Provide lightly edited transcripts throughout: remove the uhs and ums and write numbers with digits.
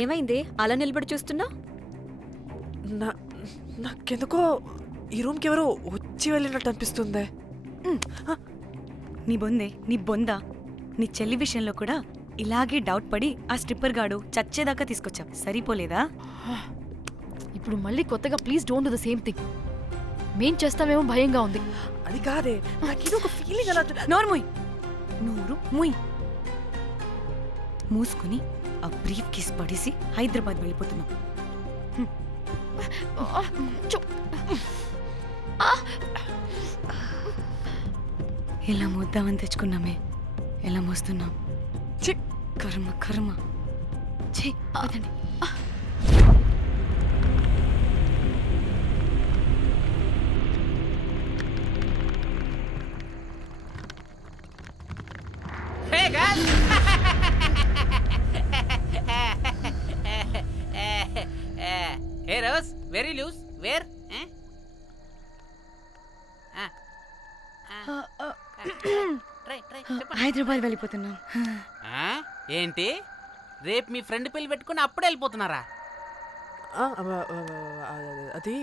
ఏమైంది అలా నిలబడి చూస్తున్నా? నాకెందుకో ఈ రూమ్కి ఎవరో వచ్చి వెళ్ళినట్టు అనిపిస్తుంది. నీ బొందా నీ చెల్లి విషయంలో కూడా ఇలాగే డౌట్ పడి ఆ స్ట్రిప్పర్ గాడు చచ్చేదాకా తీసుకొచ్చాం. సరిపోలేదా? ఇప్పుడు మళ్ళీ కొత్తగా please don't do the same thing. మేం చేస్తామేమో భయంగా ఉంది. అది కాదే, నాకేదో ఒక ఫీలింగ్ అలా. నోర్ముయ్, నోరు ముయ్. మూసుకుని ఆ బ్రీఫ్ కేస్ పడేసి హైదరాబాద్ వెళ్ళిపోతున్నాం. ఎలా మోద్దామని తెచ్చుకున్నామే, ఎలా మోస్తున్నాం. కర్మ కర్మ. అదండి. Hey guys! Hey Rose, very loose. Where? Try. Hyderabad వెళ్ళిపోతున్నాం. ఏంటి రేపు మీ ఫ్రెండ్ పెళ్లి పెట్టుకుని అప్పుడే వెళ్ళిపోతున్నారా? అది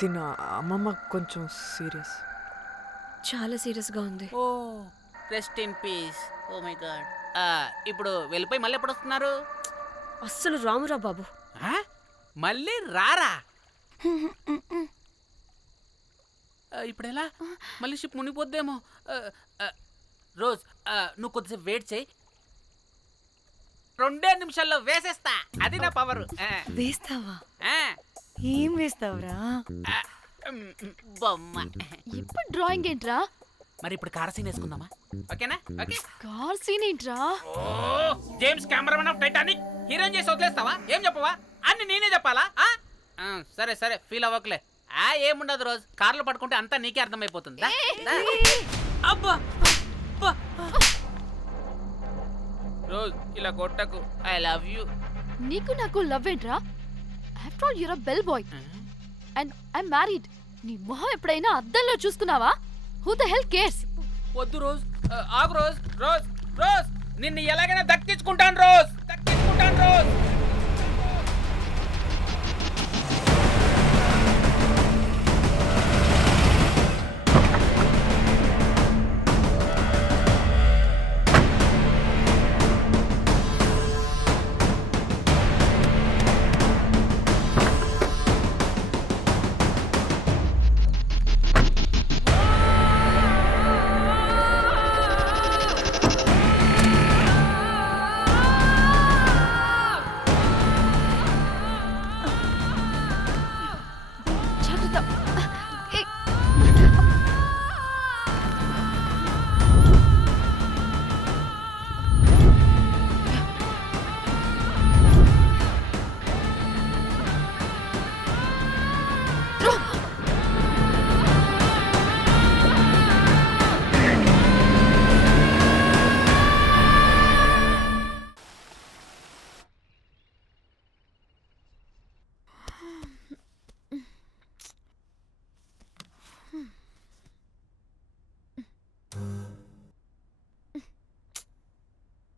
తిన్న అమ్మమ్మ కొంచెం సీరియస్. చాలా సీరియస్గా ఉంది. Oh rest in peace. Oh my god. ఇప్పుడు వెళ్ళిపోయి మళ్ళీ ఎప్పుడు వస్తున్నారు? అస్సలు రామురా బాబు. మళ్ళీ రారా? ఇప్పుడు ఎలా? మళ్ళీ షిప్ మునిగిపోద్దేమో. రోజ్, నువ్వు కొద్దిసేపు వెయిట్ చేయి. 2 నిమిషాల్లో వేసేస్తా. అది నా పవర్. వేస్తావా? ఏం వేస్తావురా? బొమ్మ. ఇప్పుడు డ్రాయింగ్ ఏంట్రా? మరి ఇప్పుడు కార్ సీన్ వేసుకుందామా? ఓకేనా? ఓకే. కార్ సీన్ ఏంట్రా? James cameraman of Titanic heroine చేసి వదిలేస్తావా? ఏం చెప్పవా? అన్ని నేనే చెప్పాలా? సరే ఫీల్ అవ్వకలే. ఏముండదు రోజు. కార్లో పడుకుంటే అంతా నీకే అర్థమైపోతుంది. అబ్బా రోజ్, ఇలా కొట్టకు. I love you. నీకు నాకు లవ్ ఏంట్రా? After all your a bell boy and I married. నీ మొహం ఎప్పుడైనా అద్దంలో చూసుకున్నావా? Who the hell cares? వద్దు రోజ్, ఆగు రోజ్. రోజ్ నిన్ను ఎలాగైనా దక్కించుకుంటాను రోజ్.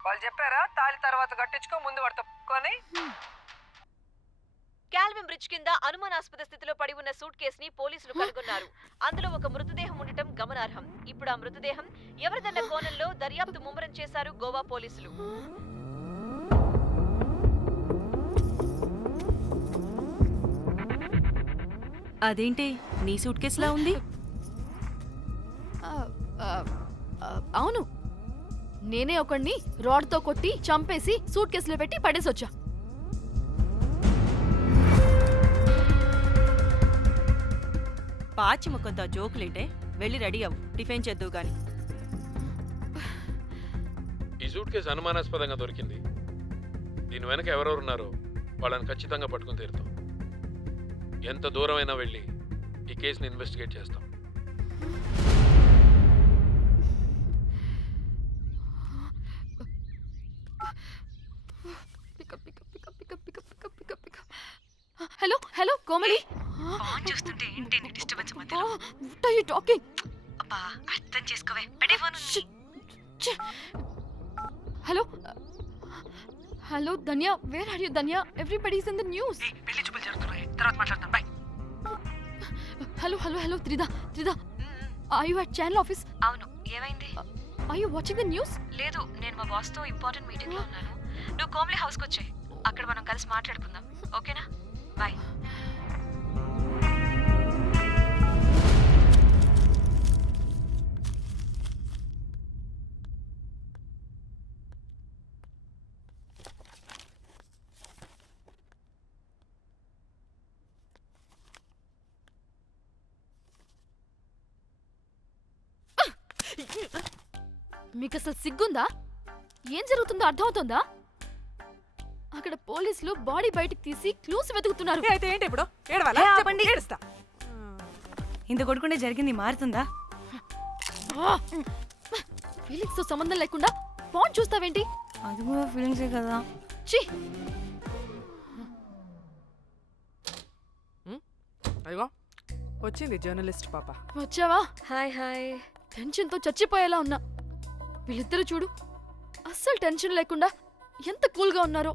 వాళ్ళు చెప్పారా తాళి తర్వాత కట్టించుకో, ముందు పడుకొని. కాల్విన్ బ్రిడ్జ్ కింద అనుమానాస్పద స్థితిలో పడి ఉన్న సూట్ కేసుని పోలీసులు కనుగొన్నారు. అందులో ఒక మృతదేహం ఉండటం గమనార్హం. ఇప్పుడు ఆ మృతదేహం ఎవరిదన్న కోణంలో దర్యాప్తు ముమ్మరం చేశారు గోవా పోలీసులు. అదేంటి నీ సూట్ కేసులా ఉంది? అవును, నేనే ఒకడిని రాడ్తో కొట్టి చంపేసి సూట్ కేసులో పెట్టి పడేసొచ్చా. పాచి ముఖంతో జోకులేంటే వెళ్ళి రెడీ అవ్వు, టిఫిన్ చేద్దువు గాని. ఈ సూట్ కేసు అనుమానాస్పదంగా దొరికింది. దీని వెనక ఎవరెవరున్నారో వాళ్ళని ఖచ్చితంగా పట్టుకుని తీరుతాం. ఎంత దూరమైనా వెళ్ళి ఈ కేసుని ఇన్వెస్టిగేట్ చేస్తాం. హలో కోమలి. ఫోన్ చూస్తుంటే ఏంటి నీ డిస్టర్బెన్స్ మధ్యలో? What are you talking? అబ్బా అర్థం చేసుకోవే, పెట్టే ఫోన్. Hello hello Dhanya, where are you Dhanya? Everybody's in the news. పెళ్లి చూపులు జరుగుతున్నాయి, తర్వాత మాట్లాడతాను. Bye. Hello hello hello Tridha, Tridha, are you at channel office? అవును, ఏమైంది? Are you watching the news? లేదు, నేను మా బాస్తో ఇంపార్టెంట్ మీటింగ్లో ఉన్నాను. నువ్వు కోమ్లీ హౌస్కి వచ్చాయి, అక్కడ మనం కలిసి మాట్లాడుకుందాం, ఓకేనా? బాయ్. మీకు అసలు సిగ్గుందా? ఏం జరుగుతుందో అర్థమవుతుందా? అక్కడ పోలీసులు బాడీ బయటికి తీసి క్లూస్ వెతుకుతున్నారు. అయితే ఏంటి ఇప్పుడు? ఏడవాలా? ఏ, చెప్పు, ఆపండి. ఏడుస్తా. ఇంత కొడుకుంటే జరిగింది మారుతుందా? ఫీలింగ్స్ తో సంబంధం లేకుండా ఫోన్ చూస్తావేంటి? అది కూడా ఫీలింగ్సే కదా. ఛీ, అయ్యో వచ్చింది జర్నలిస్ట్ పాప. వచ్చావా? Hi hi. టెన్షన్ తో చచ్చిపోయేలా ఉన్నా. వీళ్ళిద్దరు చూడు, అస్సలు టెన్షన్ లేకుండా ఎంత కూల్ గా ఉన్నారో.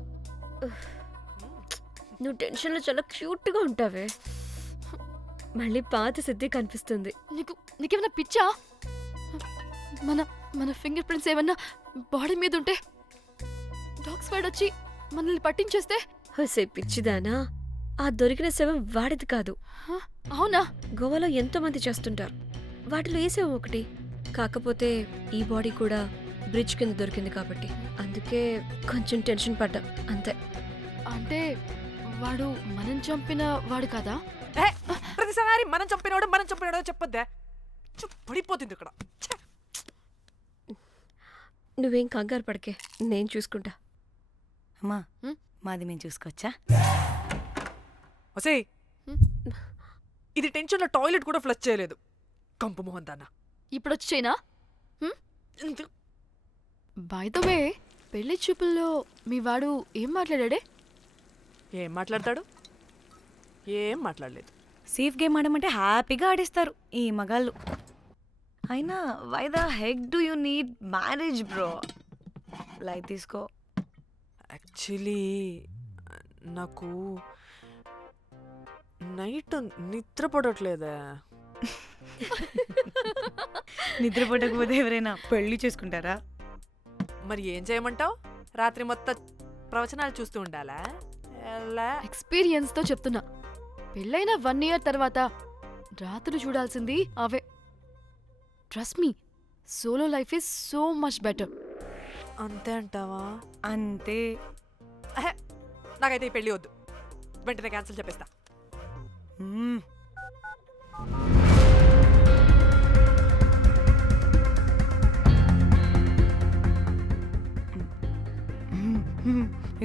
నువ్వు టెన్షన్లో చాలా క్యూట్గా ఉంటావే. మళ్ళీ పాత సిద్ధి కనిపిస్తుంది. నీకేమైనా పిచ్చా? మన మన ఫింగర్ ప్రింట్స్ ఏమన్నా బాడీ మీద ఉంటే డాగ్స్ వైడ్ వచ్చి మనల్ని పట్టించేస్తే? హోసే పిచ్చిదానా, ఆ దొరికిన శవం వాడిది కాదు. అవునా? గోవాలో ఎంతో మంది చేస్తుంటారు, వాటిలో ఏ శవం ఒకటి. కాకపోతే ఈ బాడీ కూడా బ్రిడ్జ్ కింద దొరికింది కాబట్టి అందుకే కొంచెం టెన్షన్ పడ్డా, అంతే. అంటే వాడు మనం చంపిన వాడు కదా? ప్రతిసారి మనం చంపినోడో చెప్పొద్దే, పడిపోతుంది ఇక్కడ. ఛే! నువ్వేం కంగారు పడకే, నేను చూసుకుంటా. అమ్మా, మాది మేము చూసుకోవచ్చా? ఒసేయ్, ఇది టెన్షన్లో టాయిలెట్ కూడా ఫ్లష్ చేయలేదు. కంపు మోహన్ దాన్న. ఇప్పుడు వచ్చి చైనా? బై ద వే, పెళ్లి చూపుల్లో మీ వాడు ఏం మాట్లాడాడే? ఏం మాట్లాడతాడు? ఏం మాట్లాడలేదు. సేఫ్ గేమ్ ఆడమంటే హ్యాపీగా ఆడిస్తారు ఈ మగాళ్ళు. అయినా why the heck do you need marriage bro? Light తీసుకో. యాక్చువల్లీ నాకు నైట్ నిద్ర పడట్లేదే. నిద్రపోటకపోతే ఎవరైనా పెళ్లి చేసుకుంటారా? మరి ఏం చేయమంటావు? రాత్రి మొత్తం ప్రవచనాలు చూస్తూ ఉండాలా? ఎలా? ఎక్స్పీరియన్స్ తో చెప్తున్నా, పెళ్ళైన 1 year తర్వాత రాత్రులు చూడాల్సింది అవే. Trust me, solo life is so much better. అంతే అంటావా? అంతే. అహే, నాకైతే ఈ పెళ్ళి వద్దు, వెంటనే క్యాన్సిల్ చెప్పేస్తా. మ్మ్.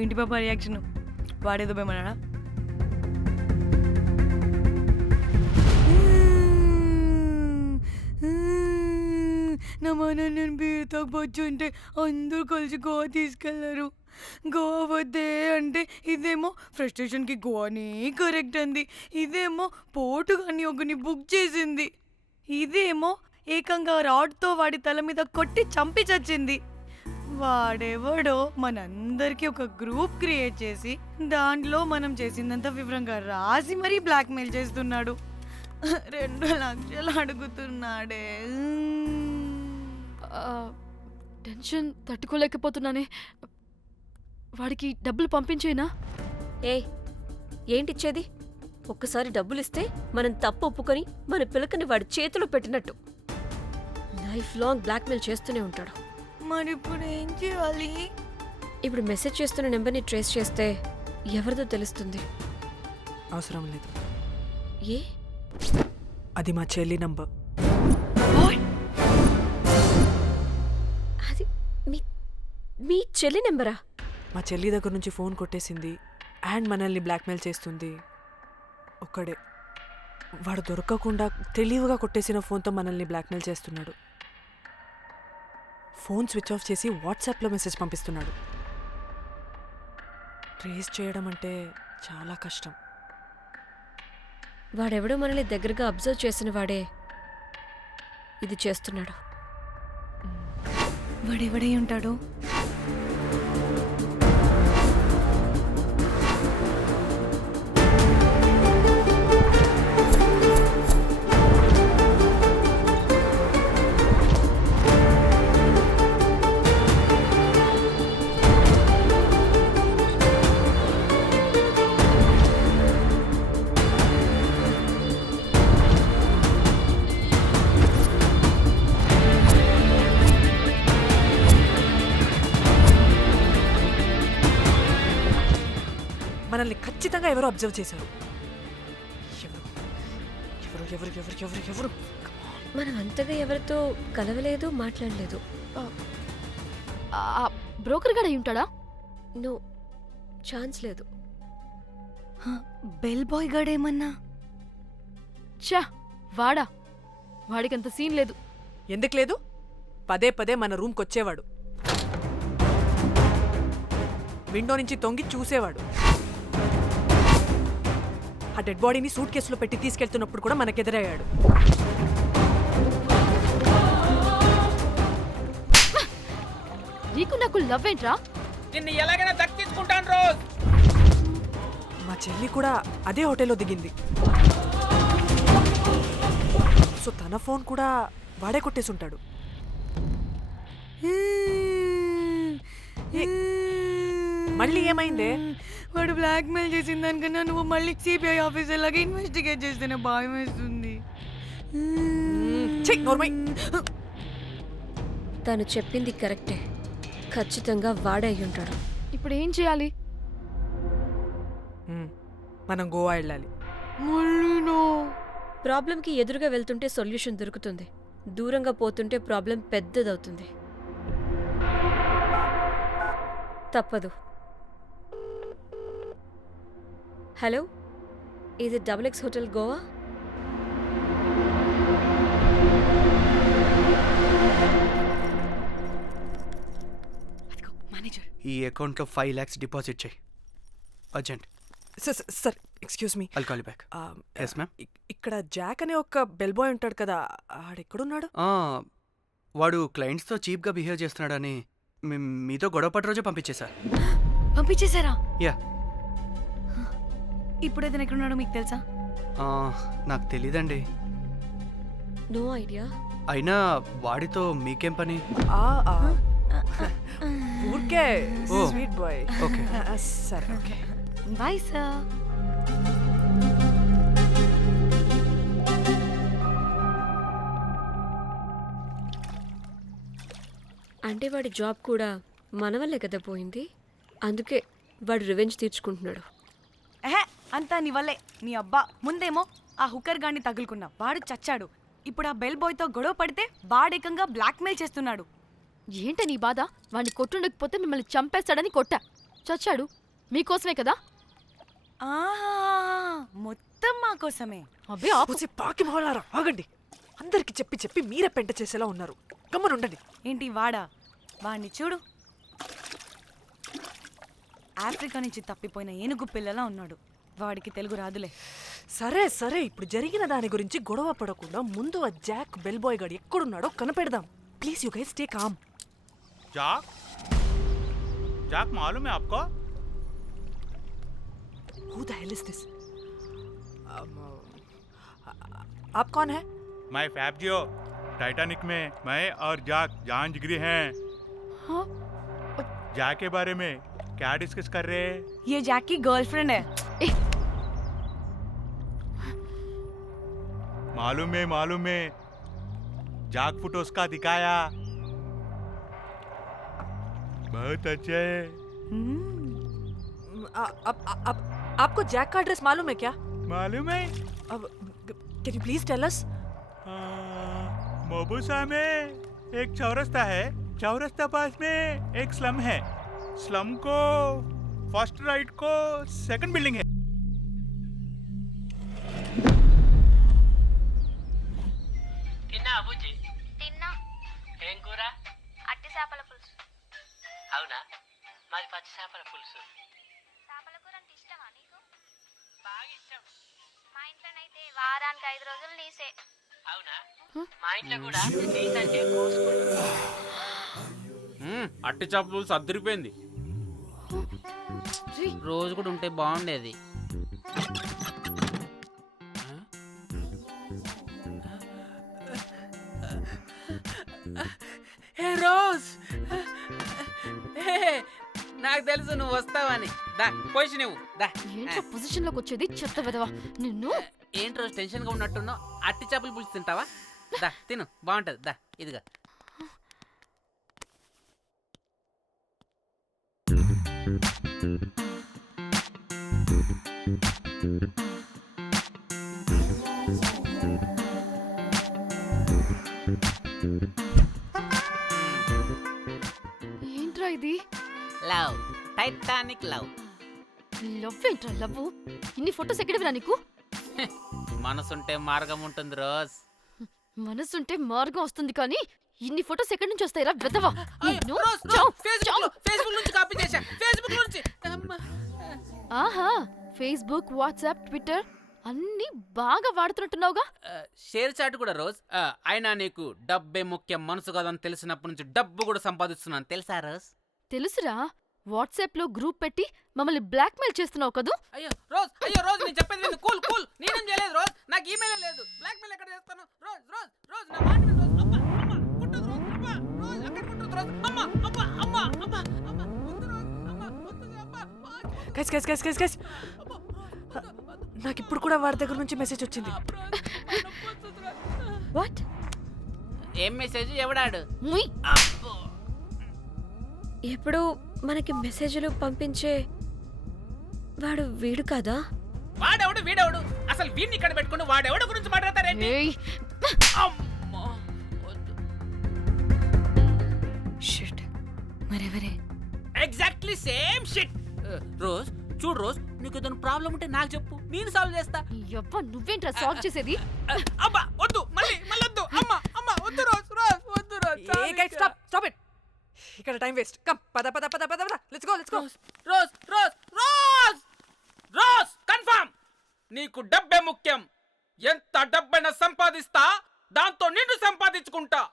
ఏంటి పాప రియాక్షన్? వాడేదో భయమన్నాడా? నా మన నేను బీరు తాగొచ్చు అంటే అందరూ కలిసి గోవా తీసుకెళ్లారు. గోవా వద్దే అంటే ఇదేమో ఫ్రస్ట్రేషన్కి గోవాని కరెక్ట్ అంది, ఇదేమో పోటు కానీ ఒకని బుక్ చేసింది, ఇదేమో ఏకంగా రాడ్తో వాడి తల మీద కొట్టి చంపి చచ్చింది. వాడెవడో మనందరికీ ఒక గ్రూప్ క్రియేట్ చేసి దాంట్లో మనం చేసిందంతా వివరంగా రాసి మరీ బ్లాక్మెయిల్ చేస్తున్నాడు. 2 లక్షలు అడుగుతున్నాడే. టెన్షన్ తట్టుకోలేకపోతున్నానే. వాడికి డబ్బులు పంపించేనా? ఏంటిచ్చేది? ఒక్కసారి డబ్బులిస్తే మనం తప్పు ఒప్పుకొని మన పిల్లకని వాడి చేతిలో పెట్టినట్టు. లైఫ్ లాంగ్ బ్లాక్మెయిల్ చేస్తూనే ఉంటాడు. మరి ఇప్పుడు ఏం చేయాలి? ఇప్పుడు మెసేజ్ చేస్తున్న నెంబర్ని ట్రేస్ చేస్తే ఎవరిదో తెలుస్తుంది. అవసరం లేదు, ఏ? అది మా చెల్లి నంబర్. అది మీ చెల్లి నెంబరా? మా చెల్లి దగ్గర నుంచి ఫోన్ కొట్టేసింది అండ్ మనల్ని బ్లాక్మెయిల్ చేస్తుంది. ఒక్కడే, వాడు దొరకకుండా తెలివిగా కొట్టేసిన ఫోన్తో మనల్ని బ్లాక్మెయిల్ చేస్తున్నాడు. ఫోన్ స్విచ్ ఆఫ్ చేసి వాట్సాప్లో మెసేజ్ పంపిస్తున్నాడు. ట్రేస్ చేయడం అంటే చాలా కష్టం. వాడెవడో మనల్ని దగ్గరగా అబ్జర్వ్ చేసిన వాడే ఇది చేస్తున్నాడు. వాడెవడై ఉంటాడు? మనల్ని ఖచ్చితంగా ఎవరో అబ్జర్వ్ చేశారు. ఎవరు ఎవరు ఎవరు ఎవరు ఎవరు ఎవరు? మనం అంతగా ఎవరితో కలవలేదు, మాట్లాడలేదు. బ్రోకర్ గడ ఉంటాడా? నో, ఛాన్స్ లేదు. బెల్ బాయ్ గడేమన్నా? ఛా, వాడా? వాడికంత సీన్ లేదు. ఎందుకు లేదు? పదే పదే మన రూమ్కి వచ్చేవాడు, విండో నుంచి తొంగి చూసేవాడు. ఆ డెడ్ బాడీని సూట్ కేసులో పెట్టి తీసుకెళ్తున్నప్పుడు కూడా మనకెదురయ్యాడు. నీకు నాకు లవ్ ఏంట్రా? నిన్ను ఎలాగైనా దక్కించుకుంటాను రోజ్. మా చెల్లి కూడా అదే హోటల్లో దిగింది. సో తన ఫోన్ కూడా వాడే కొట్టేసుంటాడు. మళ్ళీ ఏమైందే? వాడు బ్లాక్మెయిల్ చేసిన దానికన్నా నువ్వు మళ్ళీ సిబిఐ ఆఫీసర్ లాగా ఇన్వెస్టిగేట్ చేస్తేనే భయం వేస్తుంది. ఛీ, నోర్మై. తను చెప్పింది కరెక్టే. ఖచ్చితంగా వాడే అయి ఉంటాడు. ఇప్పుడు ఏం చేయాలి? మనం గోవా వెళ్ళాలి. ప్రాబ్లంకి ఎదురుగా వెళ్తుంటే సొల్యూషన్ దొరుకుతుంది, దూరంగా పోతుంటే ప్రాబ్లం పెద్దదవుతుంది. తప్పదు. హలో, ఇది XX హోటల్ గోవా? మేనేజర్, ఈ అకౌంట్లో 5 lakhs డిపాజిట్ చేయి urgent. Sir excuse me. I'll call back. Yes ma'am. ఇక్కడ జాక్ అనే ఒక బెల్ బాయ్ ఉంటాడు కదా, ఆడెక్కడున్నాడు? వాడు క్లయింట్స్తో చీప్గా బిహేవ్ చేస్తున్నాడని మీతో గొడవ పట్టు రోజే పంపించేశారు. పంపించేశారా? యా. ఇప్పుడు అతను ఎక్కడున్నాడో మీకు తెలుసా? నాకు తెలీదండి. No idea. అయినా వాడితో మీకేం పని? ఊరికే ఓ. Sweet boy. ఓకే. సరే, ఓకే. Bye sir. అంటే వాడి జాబ్ కూడా మన వల్లే కదా పోయింది. అందుకే వాడు రివెంజ్ తీర్చుకుంటున్నాడు. అంతా నీ వల్లే. నీ అబ్బా ముందేమో ఆ హుకర్ గాన్ని తగులుకున్నా, వాడు చచ్చాడు. ఇప్పుడు ఆ బెల్ బాయ్తో గొడవ పడితే వాడేకంగా బ్లాక్మెయిల్ చేస్తున్నాడు. ఏంట నీ బాధ? వాడిని కొట్టుండకపోతే మిమ్మల్ని చంపేస్తాడని కొట్టా. చచ్చాడు మీకోసమే కదా? ఆహా, మొత్తం మా కోసమే. అబ్బే ఆపు. పూసి పాకి మొహలారా, ఆగండి. అందరికి చెప్పి చెప్పి మీరే పెంట చేసేలా ఉన్నారు. గమ్మనుండండి. ఏంటి వాడా? వాడిని చూడు, ఆఫ్రికా నుంచి తప్పిపోయిన ఏనుగు పిల్లలా ఉన్నాడు. వాడికి తెలుగు రాదులే. సరే సరే, ఇప్పుడు జరిగిన దాని గురించి గొడవ పడకుండా ముందు ఆ జాక్ బెల్ బాయ్ గాడు ఎక్కడున్నాడో కనిపెడదాం. Please you guys stay calm. जाक जाक मालूम है आपको? Who the hell is this? आप कौन है? मैं फैब्जियो। टाइटैनिक में मैं और जाक जान जिगरी हैं। हाँ? जाक के बारे में क्या डिस्कस कर रहे हैं? ये जैक की गर्लफ्रेंड है. मालूम है जाक फोटोस का दिखाया, बहुत अच्छे है। आपको जैक का एड्रेस मालूम है क्या? मालूम है? Can you please tell us? मोबुसा में एक चौरस्ता है, चौरस्ता पास में एक स्लम है, स्लम को फर्स्ट राइट को सेकंड बिल्डिंग है. తిన్నా అబుజ్జి? తిన్నా. ఏం కూర? అట్టి చేపల పులుసు. అవునా, మాది పచ్చి చేపల పులుసు. చేపల కూర అంటే ఇష్టమా నీకు? బాగా ఇష్టం. మా ఇంట్లోనైతే వారానికి 5 రోజులు నీసే. అవునా, మా ఇంట్లో కూడా నీకంటే కోసుకుంటుంది. అట్టి చేపలు సర్దిరిపోయింది. రోజు కూడా ఉంటే బాగుండేది. రోజ్, నాకు తెలుసు నువ్వు వస్తావని. దా పోయి నువ్వు దా. ఏంట్రా పొజిషన్ లోకి వచ్చేది చెత్త విధవా నిన్ను. ఏంటి రోజు టెన్షన్ గా ఉన్నట్టున్నావు? అట్టి చేపలు పులుసు తింటావా? దా తిను, బాగుంటది. దా ఇదిగా. లవ్. లవ్ ఏంట్రా లవ్? ఇన్ని ఫొటోస్ ఎక్కడివిరా నీకు? మనసుంటే మార్గం ఉంటుంది రోజ్. మనసుంటే మార్గం వస్తుంది కానీ ఇన్ని ఫొటోస్ ఎక్కడి నుంచి వస్తాయిరా వెదవా? నిన్ను రోజ్, చావ్, చావ్. ఫేస్బుక్ నుంచి కాపీ చేశా. ఫేస్బుక్ నుంచి. అమ్మా. ఆహా, ఫేస్బుక్, వాట్సాప్, ట్విట్టర్ అన్నీ బాగా వాడుతున్నట్టున్నావుగా. షేర్ చాట్ కూడా రోజ్. అయినా నీకు డబ్బే ముఖ్యం మనసు కాదని తెలిసినప్పటి నుంచి డబ్బు కూడా సంపాదిస్తున్నాను తెలుసా రోజ్? తెలుసురా, వాట్సాప్ లో గ్రూప్ పెట్టి మమ్మల్ని బ్లాక్మెయిల్ చేస్తున్నావు కదూ. అయ్యో రోజ్ నేను చెప్పేది విను. కూల్ నేనేం చేయలేదు రోజ్. నాకు ఈమెయిల్ లేదు. బ్లాక్మెయిల్ ఎక్కడ చేస్తాను? రోజ్ నా మాట విను రోజ్. అమ్మా కుట్టదు రోజ్. అమ్మా రోజ్ అక్కడ కుట్టదు రోజ్. అమ్మా వద్దు రోజ్. అమ్మా వద్దు అమ్మా. గైస్ నాకు ఇప్పుడు కూడా వాడి దగ్గర నుంచి మెసేజ్ వచ్చింది. వాట్? ఏం మెసేజ్? ఎవడాడు? ముయ్. ఎప్పుడు మనకి మెసేజ్లు పంపించే వాడు వీడు కాదా? వీడెవడు? అసలు వీడిని ఇక్కడ పెట్టుకుని వాడెవడు గురించి మాట్లాడతారేంటి? ఏయ్, అమ్మా వద్దు. షిట్, మరెవరే? Exactly same shit. రోజ్ చూడు రోజ్, నీకు ఏదైనా ప్రాబ్లం ఉంటే నాకు చెప్పు, నేను సాల్వ్ చేస్తా. యవ్వ, నువ్వేంట్రా సాల్వ్ చేసేది? అబ్బా వద్దు, మళ్ళీ వద్దు. అమ్మా వద్దు రోజ్ వద్దు రోజ్. Stop it. ఇక్కడ టైం వేస్ట్. కమ్ పద లెట్స్ గో. Rose confirm. నీకు డబ్బే ముఖ్యం. ఎంత డబ్బైనా సంపాదిస్తా, దాంతో నిన్ను సంపాదించుకుంటా.